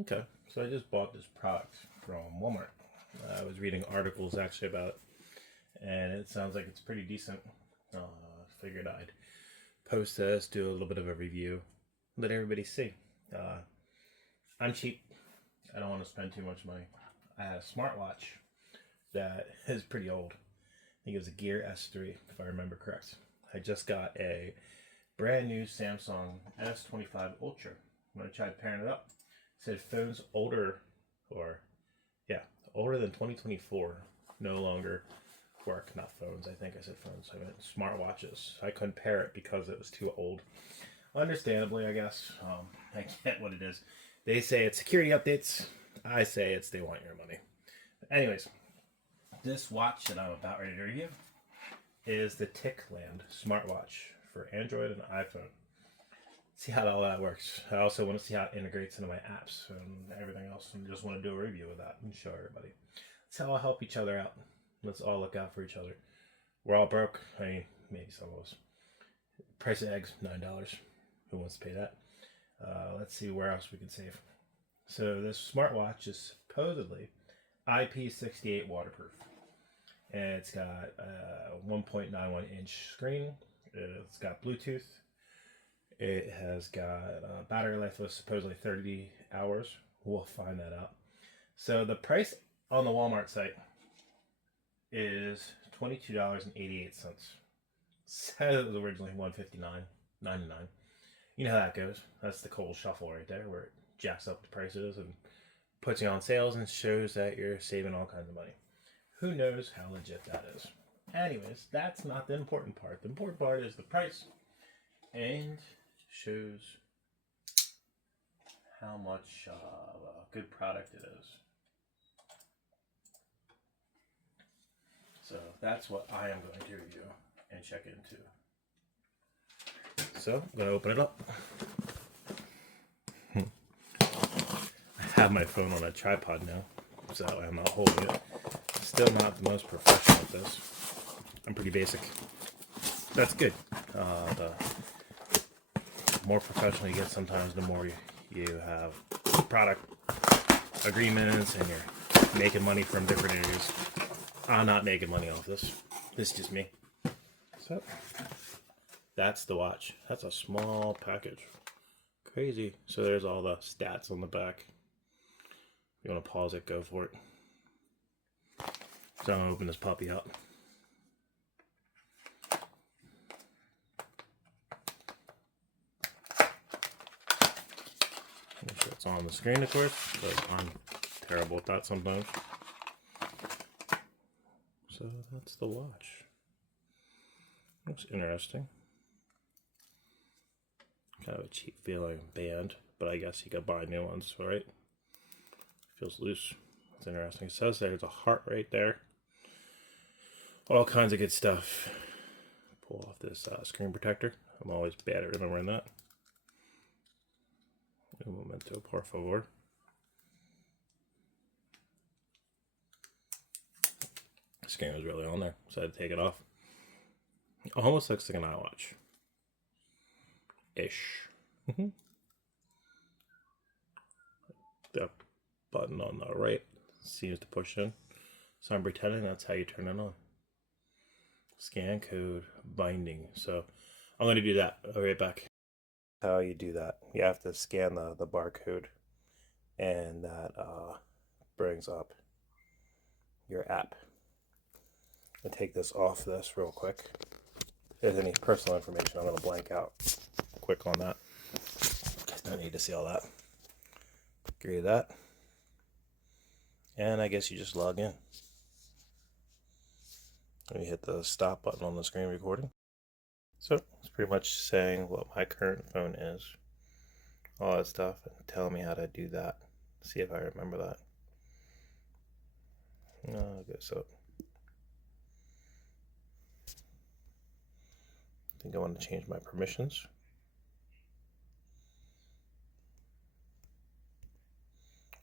Okay, so I just bought this product from Walmart. I was reading articles actually about it, and it sounds like it's pretty decent. Figured I'd post this, do a little bit of a review, let everybody see. Uh, I'm cheap. I don't want to spend too much money. I had a smartwatch that is pretty old. I think it was a Gear S3, if I remember correct. I just got a brand new Samsung S25 Ultra. When I tried pairing it up, it said phones older, or yeah, older than 2024 no longer work. Not phones. I think I said phones. I meant smartwatches. I couldn't pair it because it was too old. Understandably, I guess. I get what it is. They say it's security updates. I say it's they want your money. Anyways, this watch that I'm about ready to review is the Tikland smartwatch for Android and iPhone. See how all that works. I also want to see how it integrates into my apps and everything else, and just want to do a review of that and show everybody. That's how I'll help each other out. Let's all look out for each other. We're all broke. I mean, maybe some of us. Price of eggs, $9. Who wants to pay that? Let's see where else we can save. So this smartwatch is supposedly IP68 waterproof. And it's got a 1.91 inch screen. It's got Bluetooth. It has got battery life of supposedly 30 hours. We'll find that out. So the price on the Walmart site is $22.88. Said it was originally $159.99. You know how that goes. That's the cold shuffle right there, where it jacks up the prices and puts you on sales and shows that you're saving all kinds of money. Who knows how legit that is? Anyways, that's not the important part. The important part is the price and shows how much of a good product it is. So that's what I am going to review and check into. So I'm going to open it up. I have my phone on a tripod now, so that way I'm not holding it. Still not the most professional at this. I'm pretty basic. That's good. The more professional you get sometimes, the more you have product agreements and you're making money from different areas. I'm not making money off this. This is just me. So that's the watch. That's a small package. Crazy. So there's all the stats on the back. If you want to pause it, go for it. So I'm going to open this puppy up. Make sure it's on the screen, of course, but I'm terrible at that sometimes. So that's the watch. Looks interesting. Kind of a cheap feeling band, but I guess you could buy new ones, right? Feels loose. It's interesting. It says there's a heart right there. All kinds of good stuff. Pull off this screen protector. I'm always bad at remembering that. Un momento, por favor. The screen was really on there, so I had to take it off. It almost looks like an iWatch. Ish. The button on the right seems to push in. So I'm pretending that's how you turn it on. Scan code binding. So I'm going to do that. I'll be right back. How you do that. You have to scan the barcode, and that brings up your app. I'll take this off this real quick. If there's any personal information, I'm going to blank out quick on that. Don't need to see all that. Agree with that. And I guess you just log in. You hit the stop button on the screen recording. So it's pretty much saying what my current phone is, all that stuff, and telling me how to do that. See if I remember that. I guess so. I think I want to change my permissions.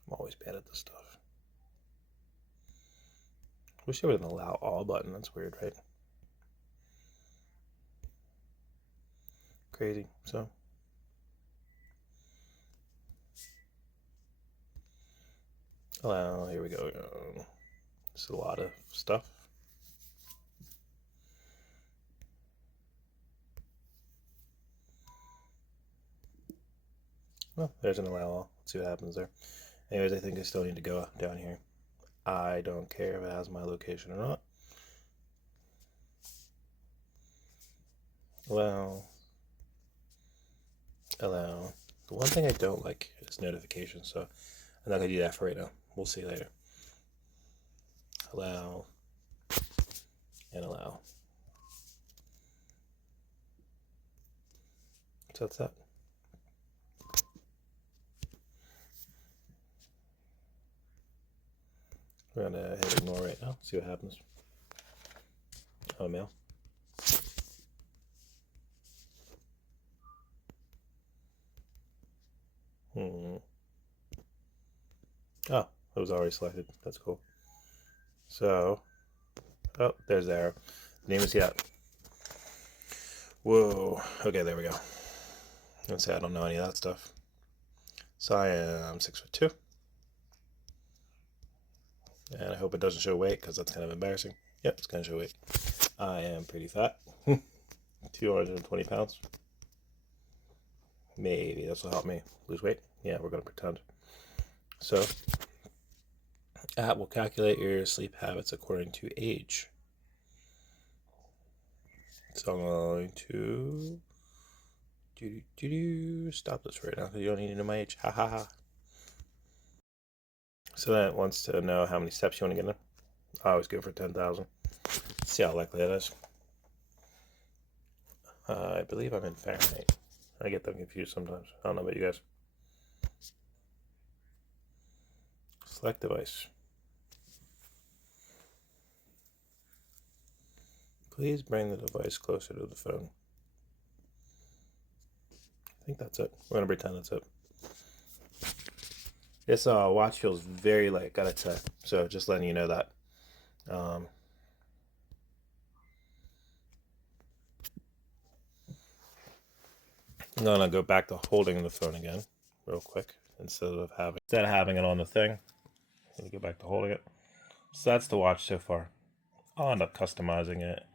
I'm always bad at this stuff. Wish I would allow all button. That's weird, right? Crazy. So Well, here we go. It's a lot of stuff. Well, there's an allow all. Let's see what happens there. Anyways, I think I still need to go down here. I don't care if it has my location or not. Allow. Allow. The one thing I don't like is notifications, so I'm not going to do that for right now. We'll see later. Allow. And allow. So that's that. We're going to hit ignore right now, see what happens. Oh, mail. Oh, it was already selected. That's cool. So, oh, there's the arrow. Name is yet. Whoa. Okay, there we go. Let's say I don't know any of that stuff. So I am 6'2". And I hope it doesn't show weight because that's kind of embarrassing. Yep, it's going to show weight. I am pretty fat. 220 pounds. Maybe this will help me lose weight. Yeah, we're going to pretend. So, app will calculate your sleep habits according to age. So I'm going to stop this right now because you don't need to know my age. Ha ha ha. So then it wants to know how many steps you want to get in. I always go for 10,000. See how likely that is. I believe I'm in Fahrenheit. I get them confused sometimes. I don't know about you guys. Select device. Please bring the device closer to the phone. I think that's it. We're going to pretend that's it. This watch feels very light, gotta say. So just letting you know that. I'm gonna go back to holding the phone again, real quick, instead of having it on the thing. I'm gonna go back to holding it. So that's the watch so far. I'll end up customizing it.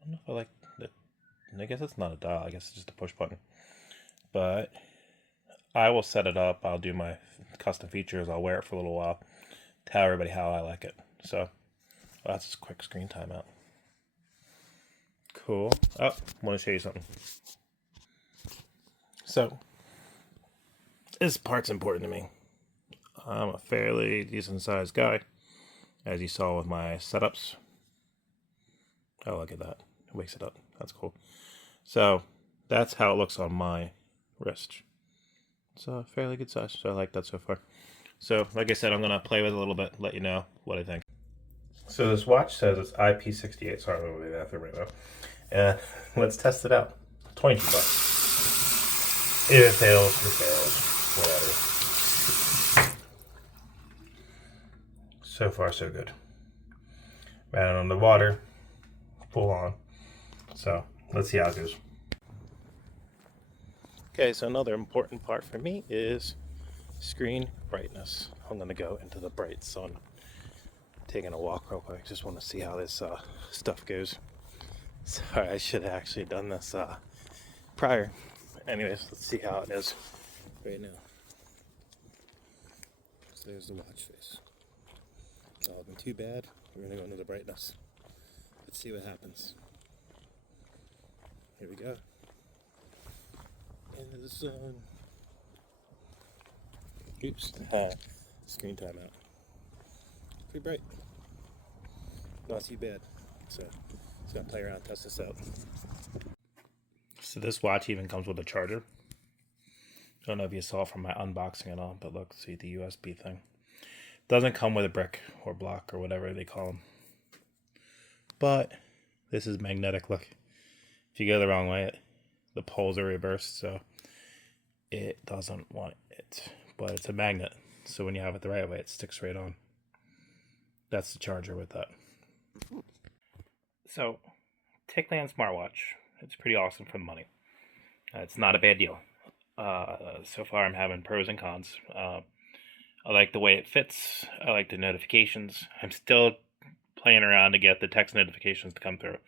I don't know if I like it. I guess it's not a dial. I guess it's just a push button. But I will set it up. I'll do my custom features. I'll wear it for a little while. Tell everybody how I like it. So that's just a quick screen timeout. Cool. Oh, I want to show you something. So this part's important to me. I'm a fairly decent sized guy, as you saw with my setups. Oh, look at that. It wakes it up. That's cool. So that's how it looks on my wrist. It's a fairly good size, so I like that so far. So, like I said, I'm going to play with it a little bit, let you know what I think. So this watch says it's IP68. Sorry, I'm going to the bathroom right now. And let's test it out. $22. If it fails, it fails. Whatever. So far, so good. Ran it on the water, full on. So let's see how it goes. Okay, so another important part for me is screen brightness. I'm gonna go into the bright sun. Taking a walk real quick. Just want to see how this stuff goes. Sorry, I should have actually done this prior. Anyways, let's see how it is right now. So there's the watch face. It's not looking too bad. We're gonna go into the brightness. Let's see what happens. Here we go. Into the sun. Oops. Screen timeout. Pretty bright. Not too bad. So just gonna play around, test this out. So this watch even comes with a charger. I don't know if you saw from my unboxing and all, but look, see the USB thing. Doesn't come with a brick or block or whatever they call them. But this is magnetic. Look, if you go the wrong way, the poles are reversed, so it doesn't want it. But it's a magnet, so when you have it the right way, it sticks right on. That's the charger with that. So, Tikland Smartwatch. It's pretty awesome for the money. It's not a bad deal. So far, I'm having pros and cons. I like the way it fits. I like the notifications. I'm still playing around to get the text notifications to come through.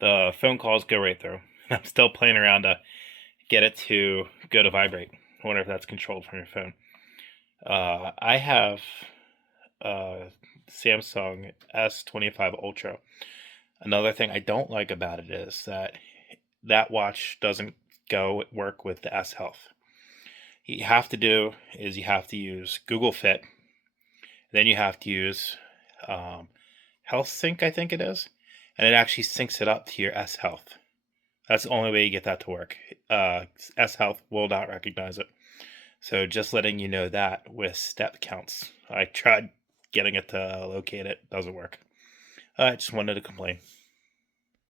The phone calls go right through. I'm still playing around to get it to go to vibrate. I wonder if that's controlled from your phone. I have Samsung S25 Ultra. Another thing I don't like about it is that watch doesn't work with the S Health. You have to do is you have to use Google Fit, then you have to use Health Sync, I think it is, and it actually syncs it up to your S Health. That's the only way you get that to work. S Health will not recognize it. So just letting you know that with step counts. I tried getting it to locate it. Doesn't work. I just wanted to complain.